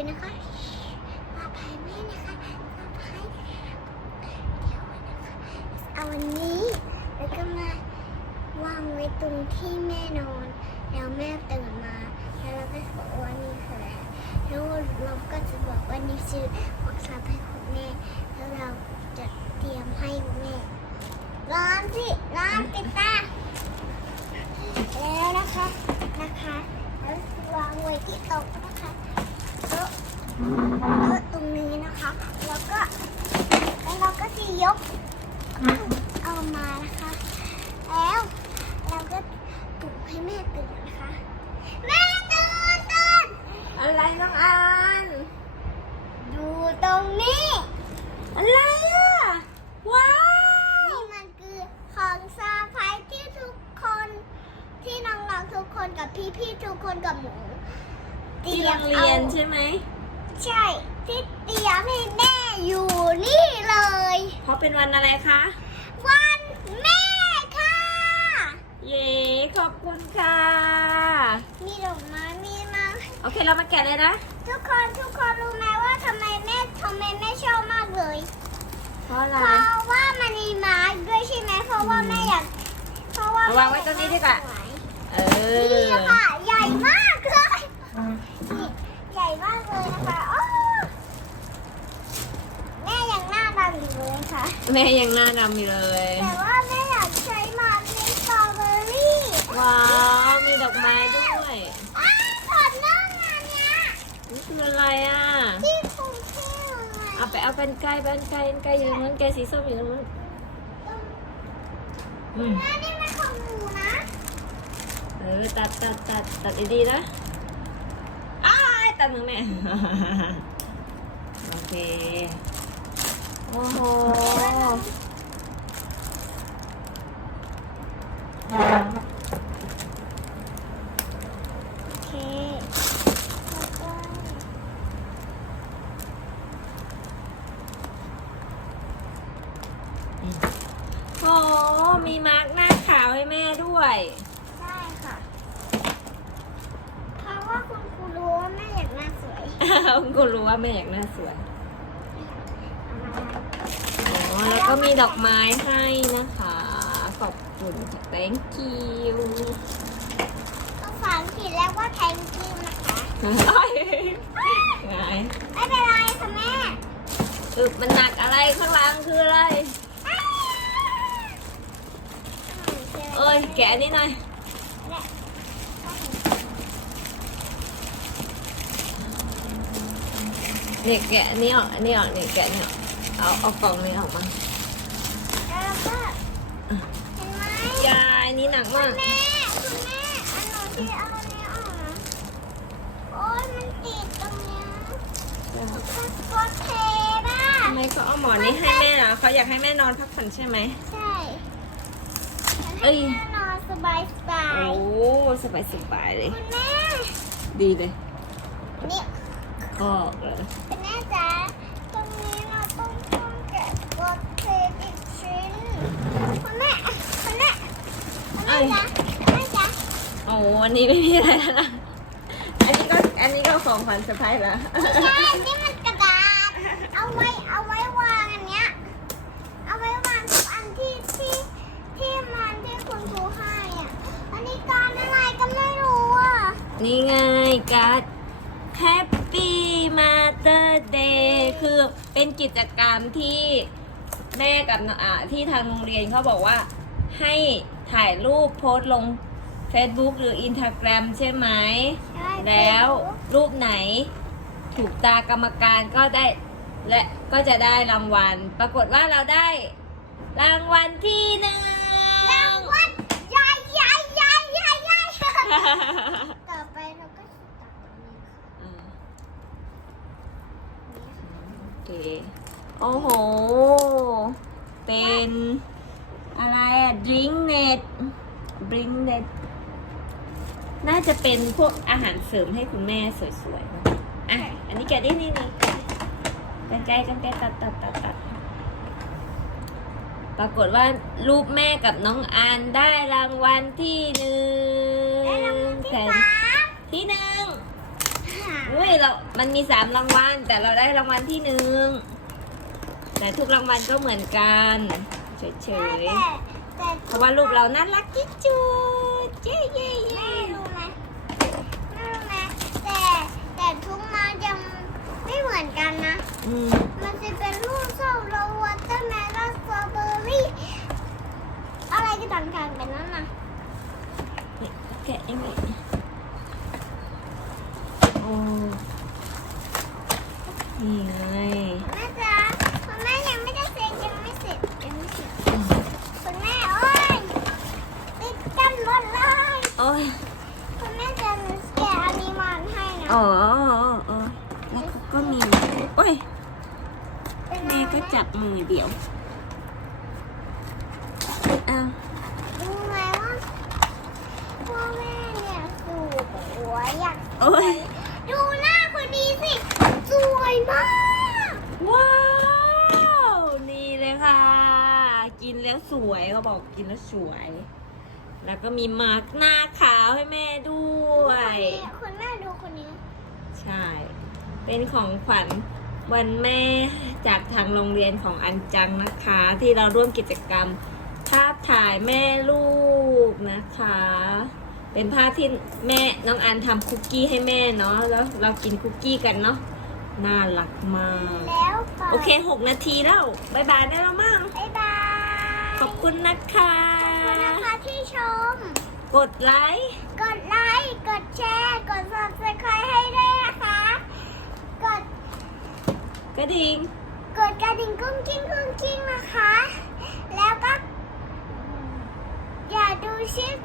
ยนะคะมาภายแม่นะคะมาภายเดี๋ยวนะคะเอาวันนี้แล้วก็มาวางไว้ตรงที่แม่นอนแล้วแม่ตื่นมาแล้วเราก็บอกว่านี่คืออะไรแล้วเราก็จะบอกว่านี่คือของสาวให้คุณแม่แล้วเราจะเตรียมให้คุณแม่ร้อนสิร้อนติดตาแล้วนะคะนะคะแล้ววางไว้ที่โต๊ะ ต๊ะโต๊ะตรงนี้นะคะ แล้วก็แล้วเราก็จะยกเอามานะคะ แล้วเราก็ปลุกให้แม่ตื่นนะคะ แม่ตื่นตื่นอะไรน้องอันดูตรงนี้ อะไรอะว้าว นี่มันคือของซาไพรส์ที่ทุกคนที่น้องๆทุกคนกับพี่ๆทุกคนกับหมูที่โรงเรียนใช่ไหม ใช่ที่เตรียมให้แม่อยู่นี่เลย เพราะเป็นวันอะไรคะ วันแม่ค่ะ เย้ขอบคุณค่ะ มีดอกไม้มีมาโอเคเรามาแกะเลยนะ ทุกคนทุกคนรู้ไหมว่าทำไมแม่ทำไมแม่ชอบมากเลย เพราะอะไรเพราะว่ามันมีมาร์กด้วยใช่ไหมเพราะว่าแม่อยากเพราะว่าเอาวางไว้ตรงนี้ดีกว่า เอนี่อค่ะใหญ่มากเลยนี่ใหญ่มากเลย นะคะโอ้แม่ยังหน้าดำอยู่เลยค่ะ แม่ยังหน้าดำอยู่เลย แต่ว่าแม่อยากใช้มาร์กในสตรอเบอรี่ว้าว มีดอกไม้ด้วยอ้าวถอดเรื่องงานเนี้ยนี่คืออะไรอะ ที่กรุงเทพเลยเอาไปเอาเป็นไกลเป็นไกลเป็นไกลอยู่ตรงนั้นแกสีส้มอยู่ตรงนั้นอืมแม่นี่มันของหนูนะ เออตัดตัดตัดตัดดีๆนะ อ้ายตัดมือแม่ โอเค โอ้โห โอเคแล้วก็ โอ้มีมาร์กหน้าขาวให้แม่ด้วย ได้ค่ะ เพราะว่าคุณครูรู้ว่าแม่อยากหน้า สวยคุณก็รู้ว่าแม่อยากหน้าสวยอ๋อแล้วก็มีดอกไม้ให้นะคะ ขอบคุณค่ะ thank you ภาษาอังกฤษแล้วว่า thank you นะคะไงไม่เป็นไรค่ะแม่อึบมันหนักอะไรข้างหล่างคืออะไร เอ้ยแกะอันนี้หน่อย นี่แกะอันนี้ออก อันนี้ออกนี่แกะอันนี่ออกเอาเอากล่องนี้ออกมาแล้วก็เห็นไหมยายอันนี้หนักมาก แม่คุณแม่อันหนูที่เอาอันนี้ออกนะโอ้ยมันติดตรงเนี้ยมันกดเทปอะทำไมเขาเอาหมอนนี้ให้แม่เหรอเขาอยากให้แม่นอนพักผ่อนใช่ไหม ใช่เอ้ยแม่นอนสบายสบายโอ้สบายสบายเลยคุณแม่ดีเลยนี่ ก็เออคุณแม่จ๋าตรงนี้เราต้องต้องแกะกดเทปอีกชิ้นคุณแม่คุณแม่คุณแม่จ๋าคุณแม่จ๋าโอ้อันนี้ไม่มีอะไรแล้วนะอันนี้ก็อันนี้ก็ของขวัญเซอร์ไพรส์แล้วไม่ใช่นี่มันกระดาษ เอาไว้เอาไว้วางอันเนี้ย เอาไว้วางทุกอันที่ที่ที่มันที่คุณครูให้อะ อันนี้การอะไรก็ไม่รู้อะ นี่ไงการ์ด Happy เป็นกิจกรรมที่แม่กับน้องอ่าที่ทางโรงเรียนเขาบอกว่าให้ถ่ายรูปโพสต์ลง Facebook หรือ Instagram ใช่ไหม ใช่แล้วรูปไหนถูกตากรรมการก็ได้และก็จะได้รางวัล ปรากฏว่าเราได้ รางวัลที่หนึ่ง รางวัลใหญ่ใหญ่ใหญ่ใหญ่ใหญ่ต่อไปเราก็จะตัดตรงนี้ค่ะ อ่า โอเคโอ้โห เป็นอะไรอะ drink net drink net น่าจะเป็นพวกอาหารเสริมให้คุณแม่สวยๆเนอะอะ อันนี้แกะได้นี่นี่กันไกลกันไกลตัดตัดตัดตัดปรากฏว่ารูปแม่กับน้องอันได้รางวัลที่หนึ่งได้รางวัลที่แสนสาม ที่หนึ่งอุ้ย เรามันมีสามรางวัล แต่เราได้รางวัลที่หนึ่ง แต่ทุกรางวัลก็เหมือนกัน เฉยแต่แต่ๆเพราะว่ารูปเราน่ารักที่จุดเย้เย้แม่เย้ รู้ไหมแม่รู้ไหมแต่แต่ทุกมายังไม่เหมือนกันนะ อืม มันจะเป็นลูกส้มโรสวอเตอร์แมลอนสตรอเบอร์รี่ อะไรก็ต่างๆกันนั่นน่ะ แกะยังไงโอ้ นี่ไงแม่จ๊ะคุณแม่ยังไม่ได้เซ็นยังไม่เสร็จยังไม่เสร็จคุณแม่โอ้ยติดกันหมดเลยโอ้ยคุณแม่จะแกะอันนี้มาให้นะอ๋ออ๋อแล้วเขาก็มีโอ้ยเป็นแม่ก็จับมือเดียวอ้าวรู้ไหมว่าพ่อแม่เนี่ยสูบหัวอยากโอ้ย ดูหน้าคนนี้สิ สวยมาก ว้าว นี่เลยค่ะ กินแล้ว สวยเขาบอกกินแล้วสวย แล้วก็มีมาร์กหน้าขาวให้แม่ด้วยคุณแม่ดูคนนี้ ใช่ เป็นของขวัญวันแม่จากทางโรงเรียนของอันจังนะคะ ที่เราร่วมกิจกรรม ภาพถ่ายแม่ลูกนะคะ เป็นภาพที่แม่น้องอันทำคุกกี้ให้แม่เนาะแล้วเรากินคุกกี้กันเนาะน่ารักมาก แล้วปิดโอเคหกนาทีแล้วบายบายได้แล้วมั้งบ๊ายบายข อบคุณนะคะ ขอบคุณนะคะที่ชม กดไลค์ กดไลค์ กดแชร์ กด subscribe ให้ด้วยนะคะ กด กระดิ่ง กดกระดิ่งกุ้งกิ้งกุ้งกิ้งนะคะ แล้วก็ อย่าดูคลิป